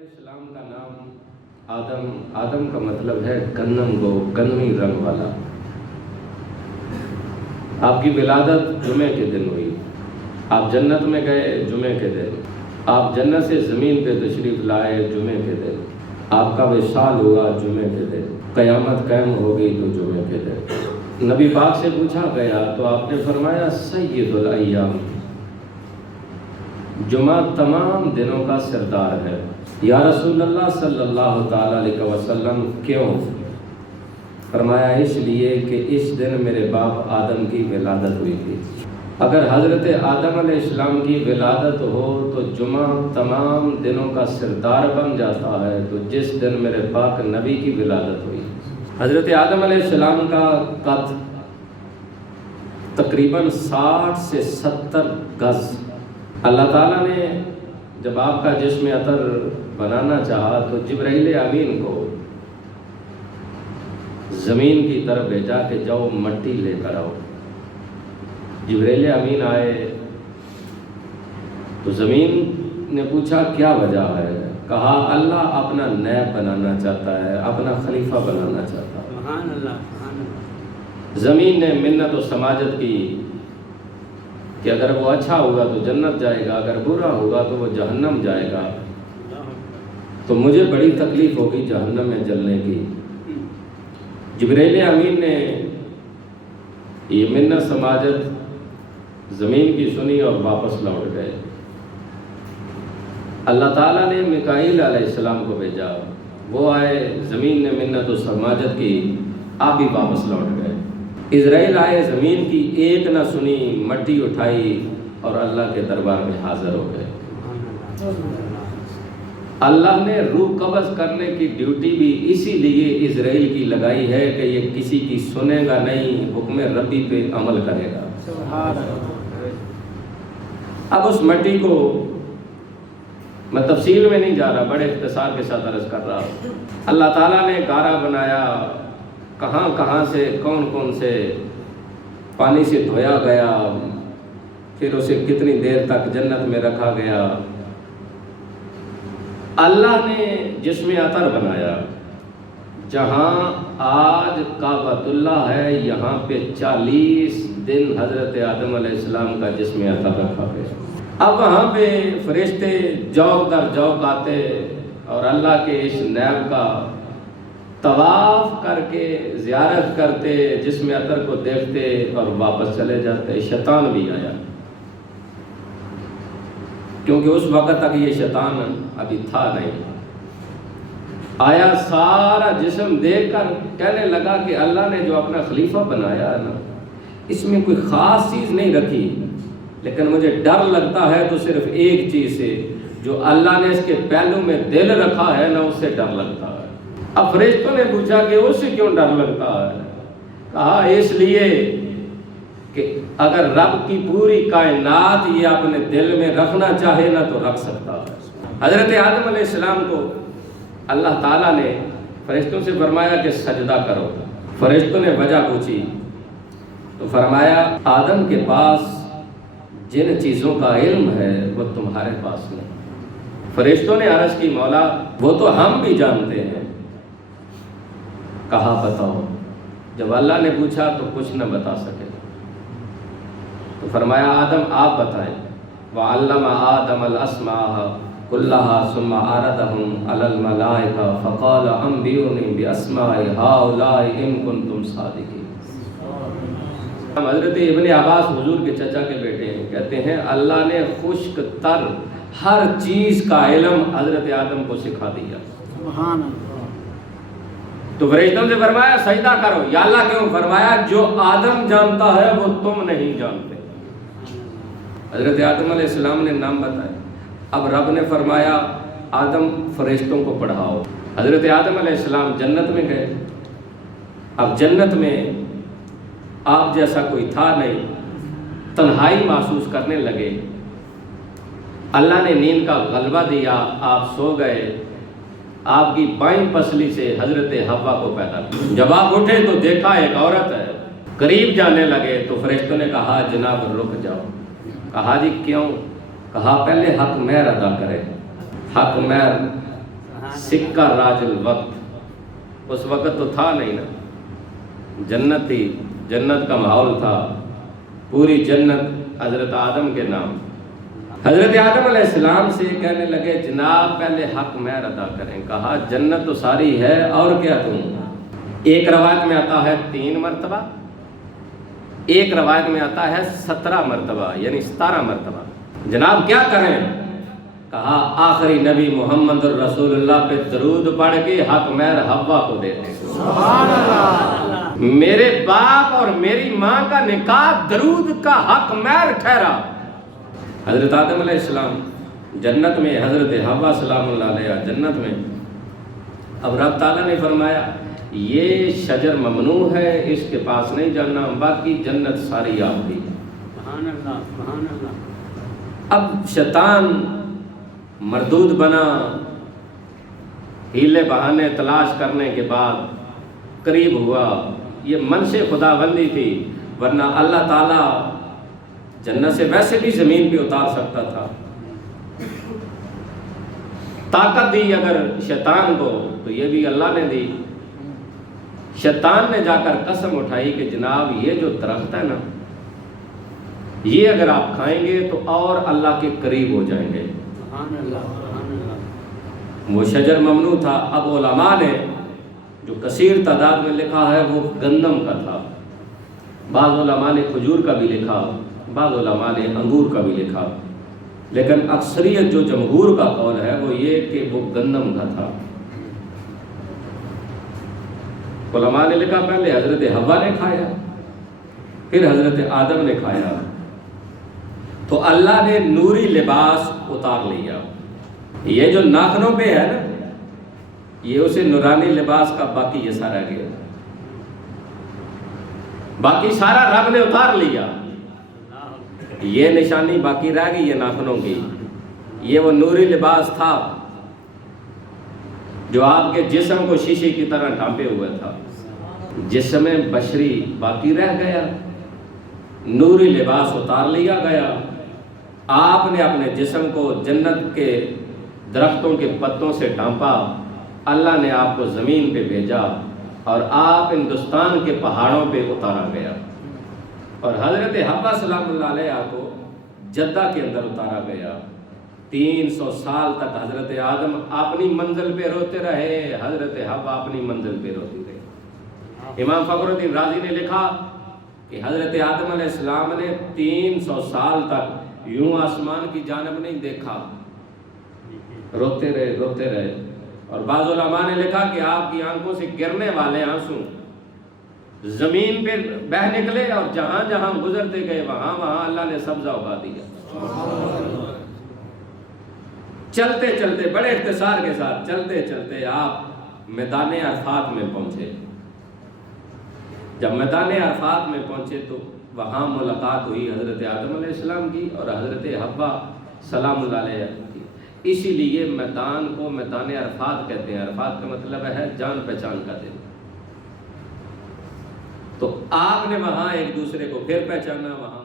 علیہ السلام کا نام آدم کا مطلب ہے گندم گو، گندمی رنگ والا۔ آپ کی ولادت جمعے کے دن ہوئی، آپ جنت میں گئے جمعے کے دن، آپ جنت سے زمین پہ تشریف لائے جمعے کے دن، آپ کا وصال ہوا جمعے کے دن، قیامت قائم ہو گئی تو جمعے کے دن۔ نبی پاک سے پوچھا گیا تو آپ نے فرمایا سید الایام، جمعہ تمام دنوں کا سردار ہے۔ یا رسول اللہ صلی اللہ تعالیٰ علیہ وسلم کیوں؟ فرمایا اس لیے کہ اس دن میرے باپ آدم کی ولادت ہوئی تھی۔ اگر حضرت آدم علیہ السلام کی ولادت ہو تو جمعہ تمام دنوں کا سردار بن جاتا ہے، تو جس دن میرے پاک نبی کی ولادت ہوئی۔ حضرت آدم علیہ السلام کا قد تقریباً 60 سے 70 گز۔ اللہ تعالیٰ نے جب آپ کا جسم عطر بنانا چاہا تو جبرائیل امین کو زمین کی طرف بھیجا کہ جاؤ مٹی لے کر آؤ۔ جبرائیل امین آئے تو زمین نے پوچھا کیا وجہ ہے؟ کہا اللہ اپنا نیب بنانا چاہتا ہے، اپنا خلیفہ بنانا چاہتا ہے۔ سبحان اللہ، سبحان اللہ۔ زمین نے منت و سماجت کی کہ اگر وہ اچھا ہوگا تو جنت جائے گا، اگر برا ہوگا تو وہ جہنم جائے گا، تو مجھے بڑی تکلیف ہوگی جہنم میں جلنے کی۔ جبرائیل امین نے یہ منت سماجت زمین کی سنی اور واپس لوٹ گئے۔ اللہ تعالیٰ نے میکائیل علیہ السلام کو بھیجا، وہ آئے، زمین نے منت و سماجت کی، آپ بھی واپس لوٹ گئے۔ اسرائیل آئے، زمین کی ایک نہ سنی، مٹی اٹھائی اور اللہ کے دربار میں حاضر ہو گئے۔ اللہ نے روح قبض کرنے کی ڈیوٹی بھی اسی لیے اسرائیل کی لگائی ہے کہ یہ کسی کی سنے گا نہیں، حکم ربی پہ عمل کرے گا۔ اب اس مٹی کو میں تفصیل میں نہیں جا رہا، بڑے اختصار کے ساتھ عرض کر رہا ہوں۔ اللہ تعالیٰ نے گارا بنایا، کہاں کہاں سے کون کون سے پانی سے دھویا گیا، پھر اسے کتنی دیر تک جنت میں رکھا گیا۔ اللہ نے جسم عطر بنایا، جہاں آج کعبۃ اللہ ہے، یہاں پہ 40 دن حضرت آدم علیہ السلام کا جسم عطر رکھا گیا۔ اب وہاں پہ فرشتے جوق در جوق آتے اور اللہ کے اس نیب کا طواف کر کے زیارت کرتے، جسم عطر کو دیکھتے اور واپس چلے جاتے۔ شیطان بھی آیا، کیونکہ اس وقت تک یہ شیطان ابھی تھا نہیں۔ آیا، سارا جسم دیکھ کر کہنے لگا کہ اللہ نے جو اپنا خلیفہ بنایا ہے نا، اس میں کوئی خاص چیز نہیں رکھی، لیکن مجھے ڈر لگتا ہے تو صرف ایک چیز سے، جو اللہ نے اس کے پہلو میں دل رکھا ہے نا، اس سے ڈر لگتا ہے۔ اب فرشتوں نے پوچھا کہ اس سے کیوں ڈر لگتا ہے؟ کہا اس لیے کہ اگر رب کی پوری کائنات یہ اپنے دل میں رکھنا چاہے نا تو رکھ سکتا ہے۔ حضرت آدم علیہ السلام کو اللہ تعالیٰ نے فرشتوں سے فرمایا کہ سجدہ کرو۔ فرشتوں نے وجہ پوچھی تو فرمایا آدم کے پاس جن چیزوں کا علم ہے وہ تمہارے پاس نہیں۔ فرشتوں نے عرض کی مولا وہ تو ہم بھی جانتے ہیں۔ کہا بتاؤ۔ جب اللہ نے پوچھا تو کچھ نہ بتا سکے تو فرمایا آدم آپ بتائیں۔ وَعَلَّمَ آدَمَ الْأَسْمَاءَ كُلَّهَا ثُمَّ عَرَضَهُمْ عَلَى الْمَلَائِكَةِ فَقَالَ أَنبِئُونِي بِأَسْمَاءِ هَؤُلَاءِ إِن كُنتُمْ صَادِقِينَ۔ حضرت ابن عباس حضور کے چچا کے بیٹے ہیں، کہتے ہیں اللہ نے خشک تر ہر چیز کا علم حضرت آدم کو سکھا دیا۔ سبحان اللہ۔ تو فرشتوں سے فرمایا سجدہ کرو۔ یا اللہ کیوں؟ فرمایا جو آدم جانتا ہے وہ تم نہیں جانتے۔ حضرت آدم علیہ السلام نے نام بتایا۔ اب رب نے فرمایا آدم فرشتوں کو پڑھاؤ۔ حضرت آدم علیہ السلام جنت میں گئے۔ اب جنت میں آپ جیسا کوئی تھا نہیں، تنہائی محسوس کرنے لگے۔ اللہ نے نیند کا غلبہ دیا، آپ سو گئے۔ آپ کی بائیں پسلی سے حضرت حوا کو پیدا کیا۔ جب آپ اٹھے تو دیکھا ایک عورت ہے۔ قریب جانے لگے تو فرشتوں نے کہا جناب رک جاؤ۔ کہا جی کیوں؟ کہا پہلے حق مہر ادا کرے۔ حق مہر سکہ راج الوقت، اس وقت تو تھا نہیں نا، جنت تھی، جنت کا ماحول تھا، پوری جنت حضرت آدم کے نام۔ حضرت آدم علیہ السلام سے کہنے لگے جناب پہلے حق مہر ادا کریں، کہا جنت تو ساری ہے اور کیا تم؟ ایک روایت میں آتا ہے 3 مرتبہ، ایک روایت میں آتا ہے 17 مرتبہ، یعنی 17 مرتبہ۔ جناب کیا کریں؟ کہا آخری نبی محمد الرسول اللہ پہ درود پڑھ کے حق مہر حوا کو دیتے ہیں۔ میرے باپ اور میری ماں کا نکاح درود کا حق مہر ٹھہرا۔ حضرت آدم علیہ السلام جنت میں، حضرت حوا سلام اللہ علیہ جنت میں۔ اب رب تعالیٰ نے فرمایا یہ شجر ممنوع ہے، اس کے پاس نہیں جانا، باقی جنت ساری آپ کی۔ سبحان اللہ، سبحان اللہ۔ اب شیطان مردود بنا، ہیلے بہانے تلاش کرنے کے بعد قریب ہوا۔ یہ منشِ خداوندی تھی، ورنہ اللہ تعالیٰ جنت سے ویسے بھی زمین پہ اتار سکتا تھا۔ طاقت دی اگر شیطان کو تو یہ بھی اللہ نے دی۔ شیطان نے جا کر قسم اٹھائی کہ جناب یہ جو درخت ہے نا، یہ اگر آپ کھائیں گے تو اور اللہ کے قریب ہو جائیں گے۔ سبحان اللہ، سبحان اللہ۔ وہ شجر ممنوع تھا۔ اب علماء نے جو کثیر تعداد میں لکھا ہے وہ گندم کا تھا، بعض علماء نے کھجور کا بھی لکھا، بعض علماء نے انگور کا بھی لکھا، لیکن اکثریت جو جمہور کا قول ہے وہ یہ کہ وہ گندم کا تھا۔ علماء نے لکھا پہلے حضرت حوا نے کھایا، پھر حضرت آدم نے کھایا، تو اللہ نے نوری لباس اتار لیا۔ یہ جو ناخنوں پہ ہے نا، یہ اسے نورانی لباس کا باقی جیسا رہ گیا، باقی سارا رب نے اتار لیا۔ یہ نشانی باقی رہ گئی ہے ناخنوں کی، یہ وہ نوری لباس تھا جو آپ کے جسم کو شیشے کی طرح ڈھانپے ہوئے تھا۔ جسم بشری باقی رہ گیا، نوری لباس اتار لیا گیا۔ آپ نے اپنے جسم کو جنت کے درختوں کے پتوں سے ڈھانپا، اللہ نے آپ کو زمین پہ بھیجا اور آپ ہندوستان کے پہاڑوں پہ اتارا گیا، اور حضرت حوا سلام اللہ علیہ کو جدہ کے اندر اتارا گیا۔ 300 سال تک حضرت آدم اپنی منزل پہ روتے رہے، حضرت حوا اپنی منزل پہ روتی رہی۔ امام فخر الدین رازی نے لکھا کہ حضرت آدم علیہ السلام نے 300 سال تک یوں آسمان کی جانب نہیں دیکھا، روتے رہے روتے رہے۔ اور بعض علماء نے لکھا کہ آپ کی آنکھوں سے گرنے والے آنسو زمین پہ بہہ نکلے، اور جہاں جہاں گزرتے گئے وہاں وہاں اللہ نے سبزہ اگا دیا۔ چلتے چلتے، بڑے اختصار کے ساتھ چلتے چلتے آپ میدان عرفات میں پہنچے۔ جب میدان عرفات میں پہنچے تو وہاں ملاقات ہوئی حضرت آدم علیہ السلام کی اور حضرت حوا سلام اللہ علیہ کی۔ اسی لیے میدان کو میدان عرفات کہتے ہیں۔ عرفات کا مطلب ہے جان پہچان کا دن۔ تو آپ نے وہاں ایک دوسرے کو پھر پہچانا، وہاں